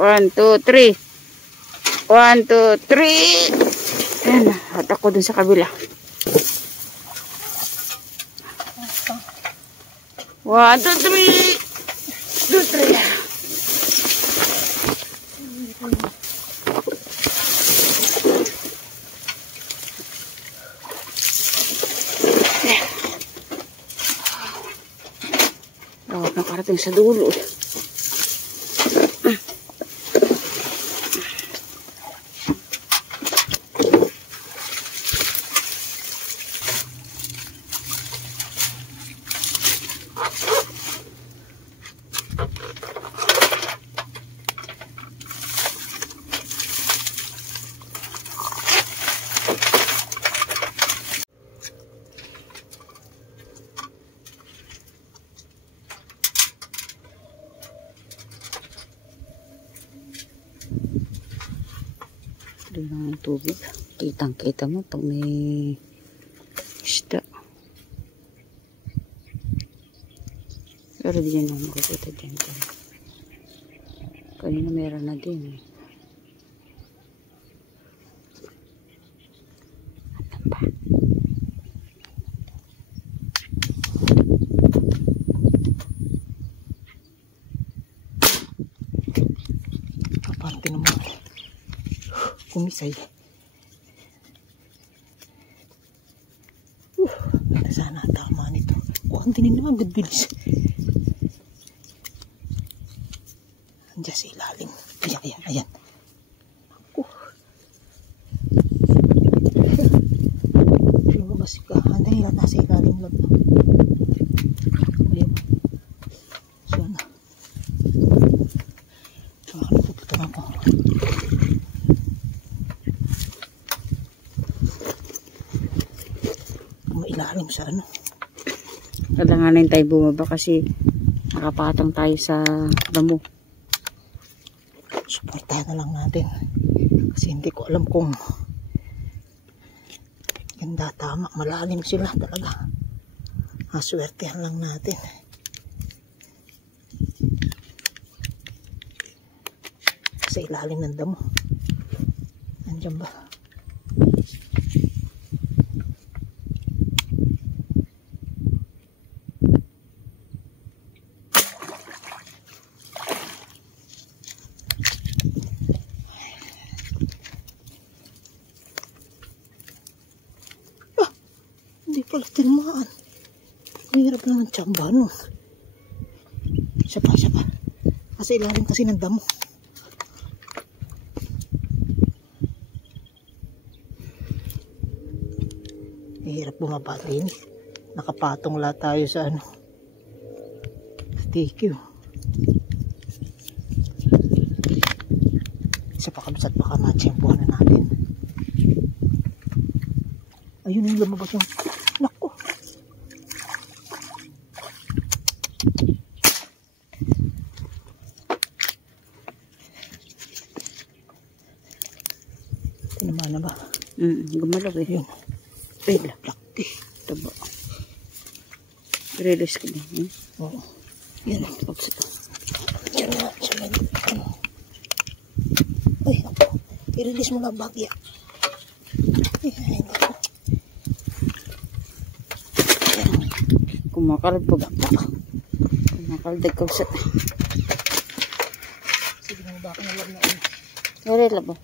1, 2, 3. 1, 2, 3. Ayan, at ako dun sa kabila. 1, 2, 3. 2, 3. Nakarating sa dulo. Doon lang ang tubig. Kitang-kita mo pag may isda. Pero di yan lang makikita dyan. Kanina meron na din. Ano ba? Kaparte naman. Kumisay. Sana tama nito. Kuhaan din naman bilis. Andiyan sa ilalim. Ayan. Ako. Lumabas ka. Andiyan nila nasa ilalim lang. Ayan. Sana. Sana puputukan ko. Ilalim sa ano. Kailanganin tayo bumaba kasi nakapatong tayo sa damo. Suportahan na lang natin. Kasi hindi ko alam kung ganda tama. Malalim sila talaga. Maswertehan lang natin. Sa ilalim ng damo. Nandiyan ba? Hindi pala tilmaan. Mahirap naman tsamba nun. Siya pa. Kasi ilalim kasi ng damo. Mahirap bumaba rin. Nakapatong lahat tayo sa ano. Thank you. Isa pa kabisat baka matsyempuhan na natin. Ayun yung lumabas yung naku. Tinama na ba? Gumalaw eh. Yun. Ay, laki. Taba. Release ka na. Oo. Yan ang pagsa. Diyan na. Ay, ako. I-release mo na bagya. Ay, hindi ko. Kumakalpag ako. Kumakaldag ka sa. Sige mo ba ako na lang na ano? Wala labo.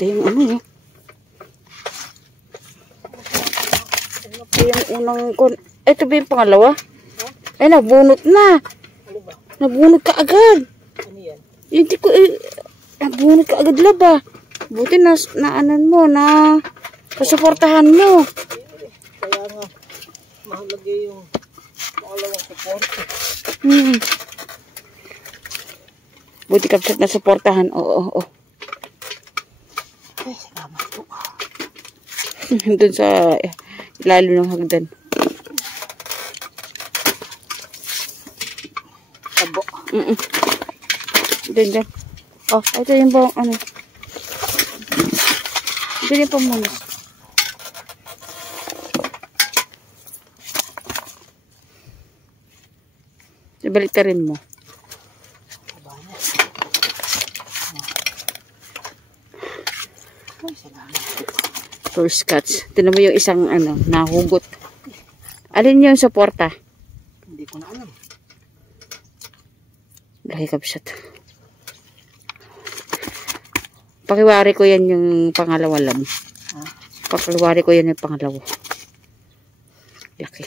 Ito yung ano eh. Ito yung unang kon. Ito ba yung pangalawa? Ay, nabunot na. Nabunot ka agad. Ano yan? Hindi ko nabunot ka agad laba. Buti na anan mo, na kasuportahan mo. Kaya nga, mahalaga yung pangalawang support. Buti kapsat na suportahan. Oo. Ay, salamat po. Doon sa ilalim ng hagdan. Tabo. Diyan. Oh, ito yung bawang ano. Diyan yung pamunas. Ibalik ka rin mo. First cuts. Tignan mo yung isang ano, nahugot. Alin yung suporta? Hindi ko na alam. Laki kapsat. Pakiwari ko yan yung pangalawa lang. Pakiwari ko yan yung pangalawa. Laki.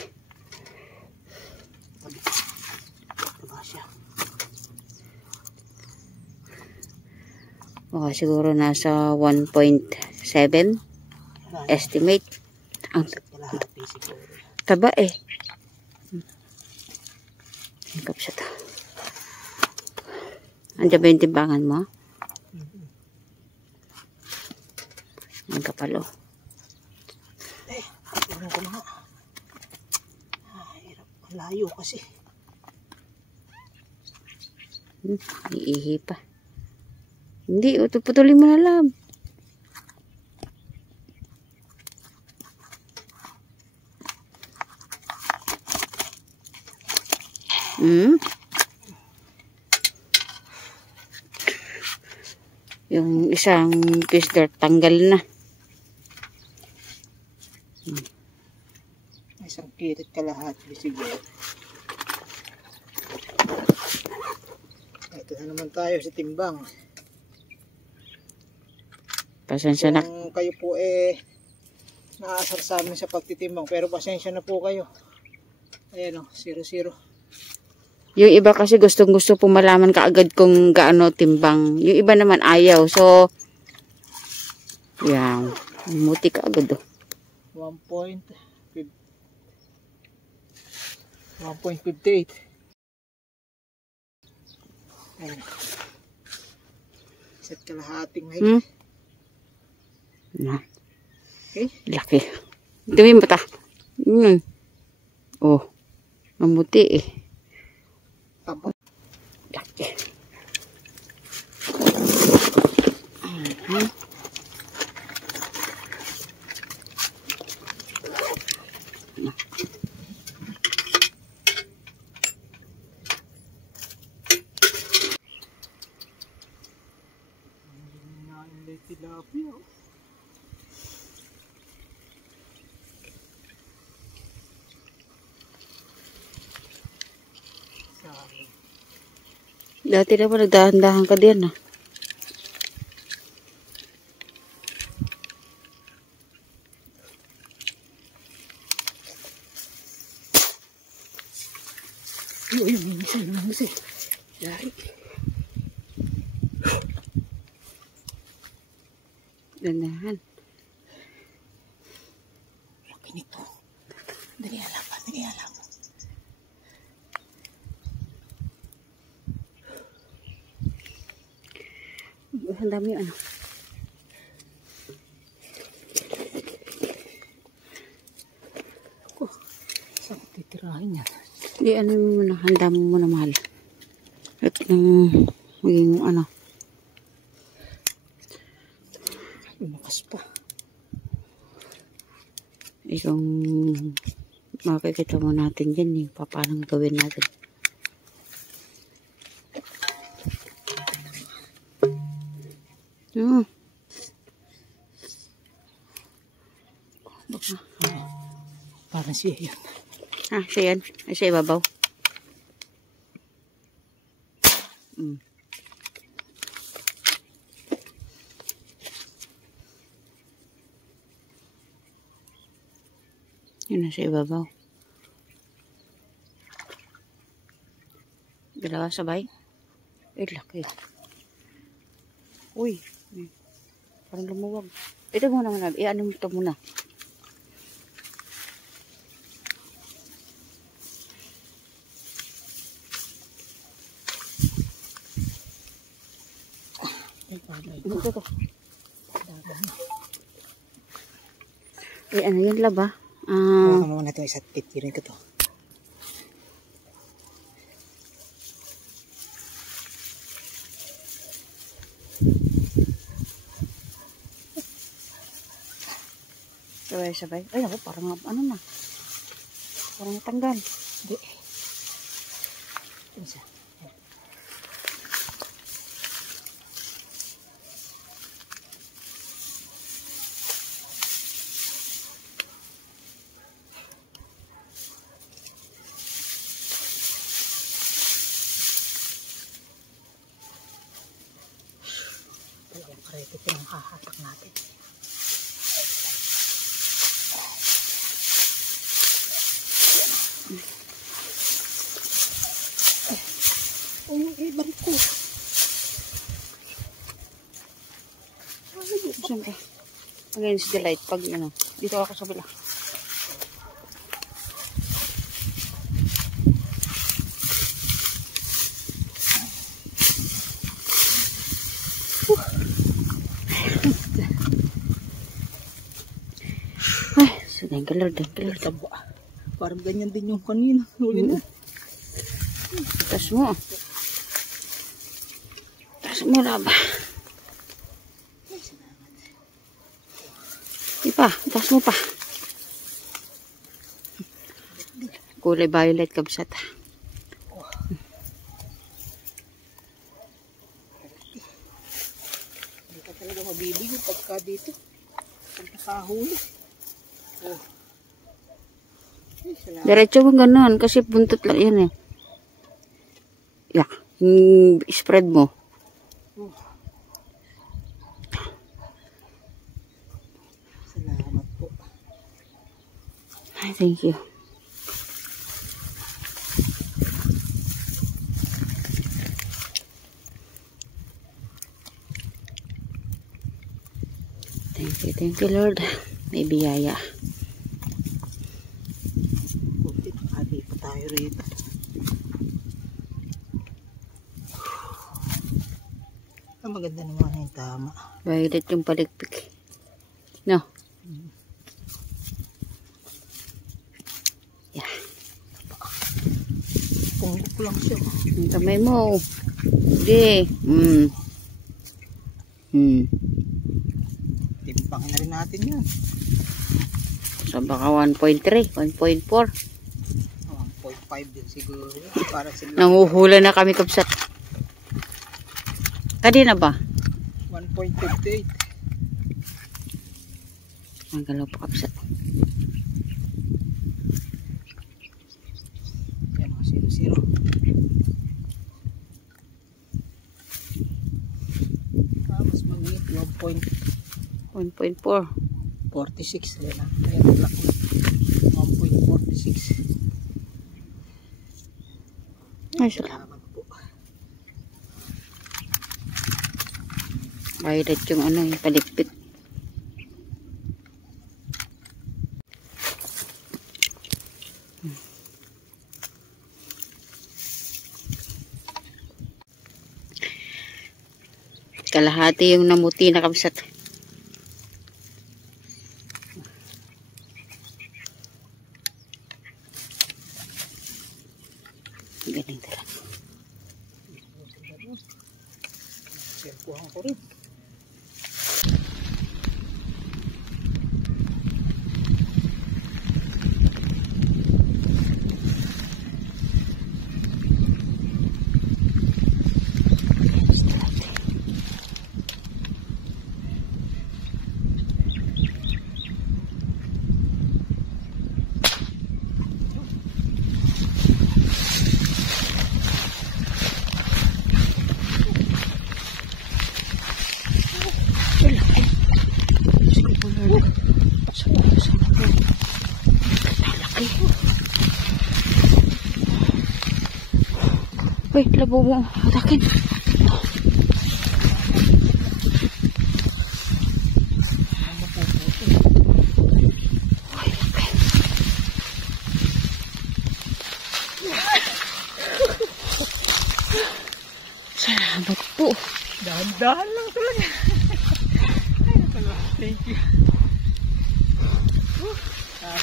Oh, siguro nasa 1.7 estimate. Ang taba eh. Hingkap siya to. Andiyan ba yung timbangan mo? Ang kapalo. Tignan ko na. Hirap. Layo kasi. Iihi pa. Hindi, putulin mo na lang. Yung isang piece dirt tanggal na. Isang kirit kalahati siguro. Ito na naman tayo sa timbang. Pasensya na. Kung kayo po naasar sa amin sa pagtitimbang, pero pasensya na po kayo. Ayan o, 0-0. Yung iba kasi gustong-gusto po malaman kaagad kung gaano timbang. Yung iba naman ayaw. So, yan. Muti kaagad o. 1.58. Ayan. Isa't kalahating higit. Okay. Laki. Dumi mo ta. Oh. Mamuti eh. Tapos. Laki. Tilapia. Dati na ba nagdahan-dahan ka din ah? Yung musi. Yari. Dandahan. Laki nito. Dali alam. Ang dami ano. Saan ko titirahin yan? Di ano mo muna. Handa mo muna mahal. At nang maging ano. Lumakas pa. Kung makikita mo natin dyan paano gawin natin. Parang siya yan. Siya yan. Ay, siya ibabaw. Yun na siya ibabaw. Dalawa sabay. Laki. Uy. Parang lumuwag. Ito muna muna. Ano mo ito muna. Ito. Ano yun laba? Baka muna ito isa't titirin ko to. Sabay-sabay. Ay, ako, parang ano na. Parang natanggal. Hindi. Isa. Ayan, karete ito ang hahatak natin. Balik ko. Siyempre. Against the light. Pag ano. Dito ako sa bila. Ay, so thank you Lord. Thank you Lord. Parang ganyan din yung kanina. Huli na. Tas mo. Mura ba? Ipa, taas mo pa. Kulay violet kabsat. Hindi ka talaga mabibigyan pagka dito. Pag nakahuli. Oh. Diretso mo ganun kasi buntot lang yan eh. Yak, spread mo. Salamat po. Ay, thank you. Thank you Lord. May biyaya. Kunti nakadi pa tayo rito. Maganda naman yung tama. Violet yung paligpik. No? Yeah. Pungkok lang siya. Ang kamay mo. Hindi. Timpangin na rin natin yan. So baka 1.3, 1.4. 1.5 din siguro. Para sila. Nanguhula na kami kapsat. Kanina ba? 1.58. Ang galaw pa kapsat. Yan o, 0-0. Mas mag-iit 1.4. 1.46 yan. Ayan, laki. 1.46. Ay, salamat po. Violet yung ano, yung paligpit. Kalahati yung namuti na kabsat. Galing talaga. Sempuhan ko rin. Uy, labo mo. Atakin. Salamat po. Dahan-dahan lang talaga. Ay, natalo. Thank you.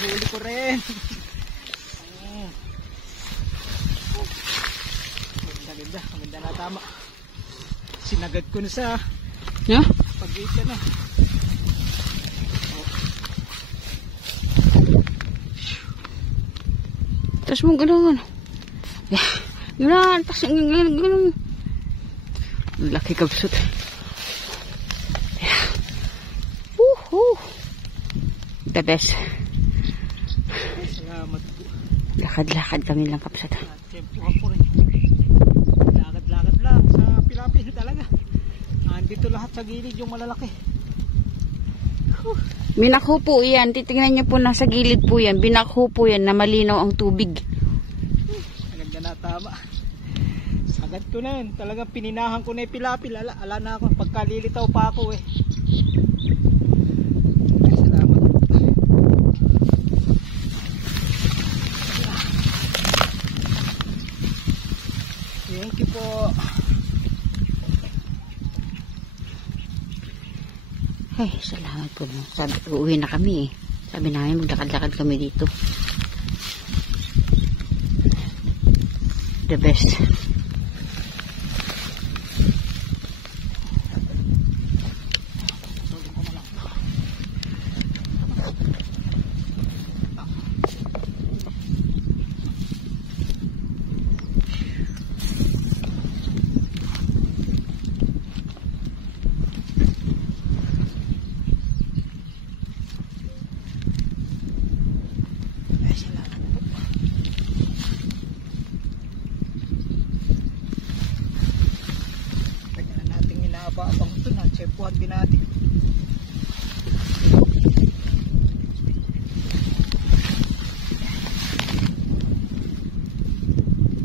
Huli ko rin. Ganda. Maganda na tama. Sinagad ko na sa Yeah? pag-ita na. Tapos mo gano'n. Gano'n. Tapos gano'n. Laki kabsot. Woohoo! The best. Salamat po. Lakad-lakad kami lang kapsat. Tempuhan po rin. Lakad-lakad lang sa Pilapil talaga. Andito lahat sa gilid yung malalaki. Binakho po yan. Titingnan niyo po nasa gilid po yan. Binakho po yan na malinaw ang tubig. Maganda na tama. Sagad ko na yun. Talagang pininahan ko na yung Pilapil. Ala na ako. Pagkalilitaw pa ako eh. Ay, salamat. Thank you po. Ay, salamat po. Sabi, uuwi na kami eh. Sabi namin maglakad-lakad kami dito. The best. Abang ito na, tsempuhan din natin.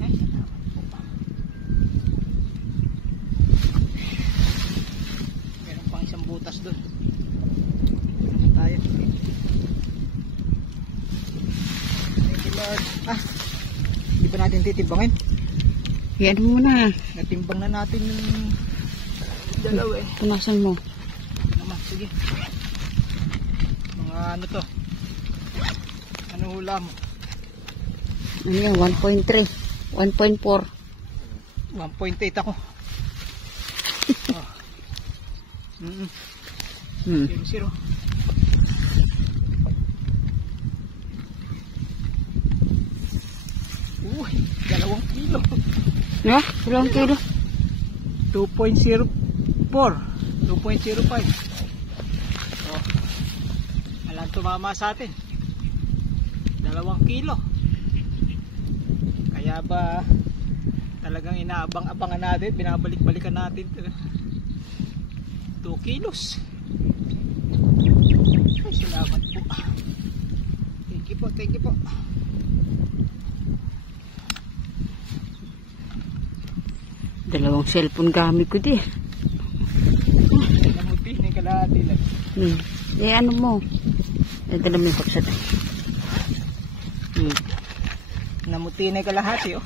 Ay, salamat po pa. Meron pang isang butas doon. Ano tayo? Thank you Lord. Di ba natin titimbangin? Yan muna. Natimbang na natin yung dalawa eh. Punasan mo. Naman, sige. Mga ano to? Ano hula mo? Ano yan? 1.3. 1.4. 1.8 ako. Oh. Hmm. 0. Uy, 2 kilo. Yeah, ilang kilo? 2.04 2.05. Oh. Alam tumama sa atin. 2 kilo. Kaya ba talagang inaabang-abangan natin, binabalik-balikan natin 2 kilos. Ay, salamat po. Thank you po, thank you po. Dalawang cellphone gamit ko di. Namuti na yung kalahati lang. Eh ano mo? Dala mo yung kapsat. Namuti na yung kalahati oh.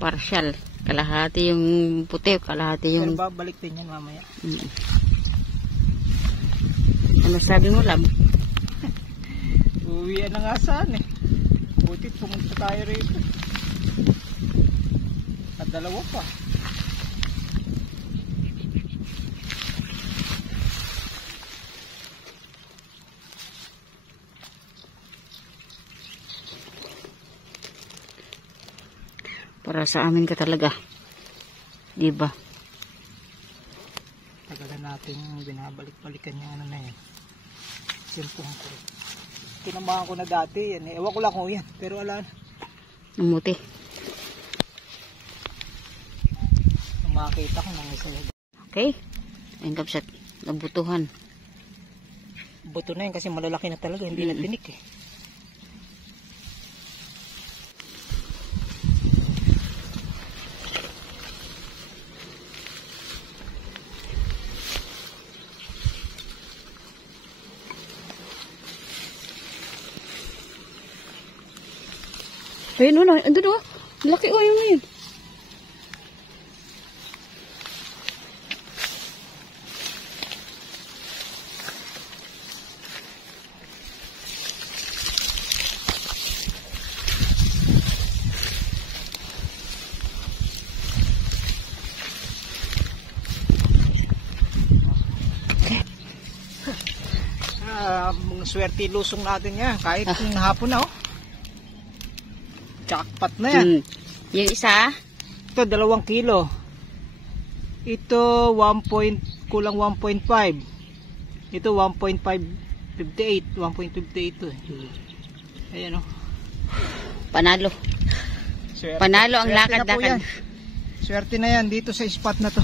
Partial. Kalahati yung puti, kalahati yung... Pero babalik din yan mamaya. Ano sabi mo, Lab? Uwian na nga saan eh. Butit pumunta tayo rito. At 2 pa. Para sa amin ka talaga. Diba? Tagalan natin yung binabalik-balikan yung ano na yan. Simpuhan ko rin. Tinamahan ko na dati yan eh. Ewan ko lang kung yan. Pero wala na. Namuti. Makita ko nang isa yan. Okay. Ayun kapsat. Nabutuhan. Buto na yan kasi malalaki na talaga. Hindi na tinik eh. Ayun, ano? Andun o. Laki o yung yun. Mga swerte lusong natin yan. Kahit hapon na oh. Jackpot na yan. Yung isa, Ito 2 kilo. Ito kulang 1.5. Ito 1.58 to eh. Ayan o. panalo. Swerte. Panalo ang Swerte na po lakad-lakad. yan. Swerte na yan dito sa spot na to.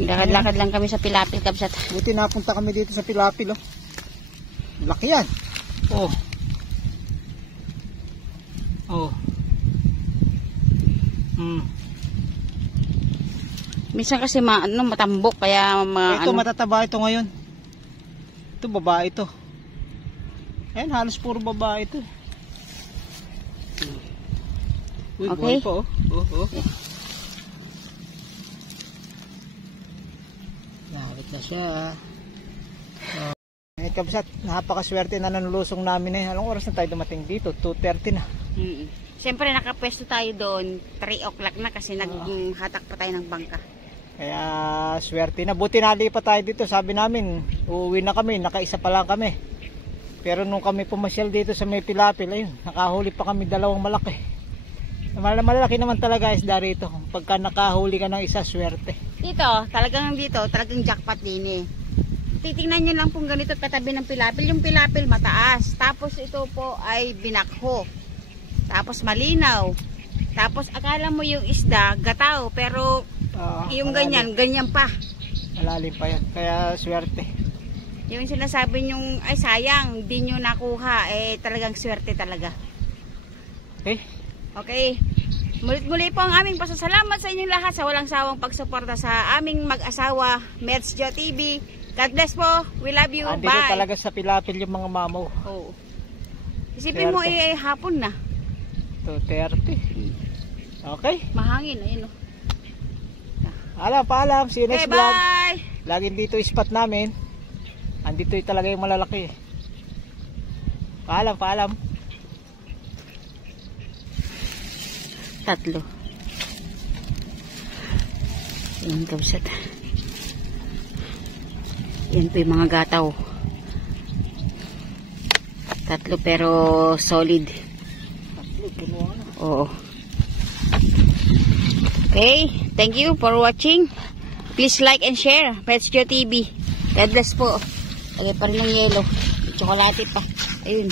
Lakad-lakad lang kami sa Pilapil, Kabsat. Buti napunta kami dito sa Pilapil oh. Laki yan. Oh. Oh. Minsan kasi matambok kaya Ito matataba ito ngayon. Ito babae ito. Ayan, halos puro babae ito. Uy, Okay. buhay pa oh. Oh. Nakakit na siya. Oh. Ngayon Kabsat, napakaswerte na nanulusong namin eh. Anong oras na tayo dumating dito? 2:30 na. Siyempre nakapwesto tayo doon 3 o'clock na kasi naghatak pa tayo ng bangka. Kaya swerte na. Buti nalipat tayo dito. Sabi namin, uuwi na kami. Nakaisa pa lang kami. Pero nung kami pumasyal dito sa may Pilapil, ayun, nakahuli pa kami 2 malaki. Malaki naman talaga isda rito. Pagka nakahuli ka ng isa, swerte. Talagang jackpot din eh. Titingnan nyo lang kung ganito katabi ng Pilapil. Yung Pilapil mataas. Tapos ito po ay binakho. Tapos malinaw. Tapos akala mo yung isda, gataw. Pero yung malalim. ganyan pa. Malalim pa yan. Kaya swerte. Yung sinasabi nyong, ay sayang, di nyo nakuha. Talagang swerte talaga. Okay. Mulit-muli po ang aming pasasalamat sa inyong lahat sa walang sawang pagsuporta sa aming mag-asawa, Medsjo TV. God bless po. We love you. Andito Bye. talaga sa Pilapil yung mga mamaw. Oo. Isipin mo hapon na. 2:30. Okay. Mahangin. Ayun o. Paalam. See you next vlog. Bye! Laging dito spot namin. Andito talaga yung malalaki. Paalam. 3. Yan, Kabsat. Yan po yung mga gataw. 3 pero solid. 3 puno na. Oo. Okay, thank you for watching. Please like and share Medsjo TV. God bless po. Lagay pa rin ng yelo. Chocolate pa. Ayun.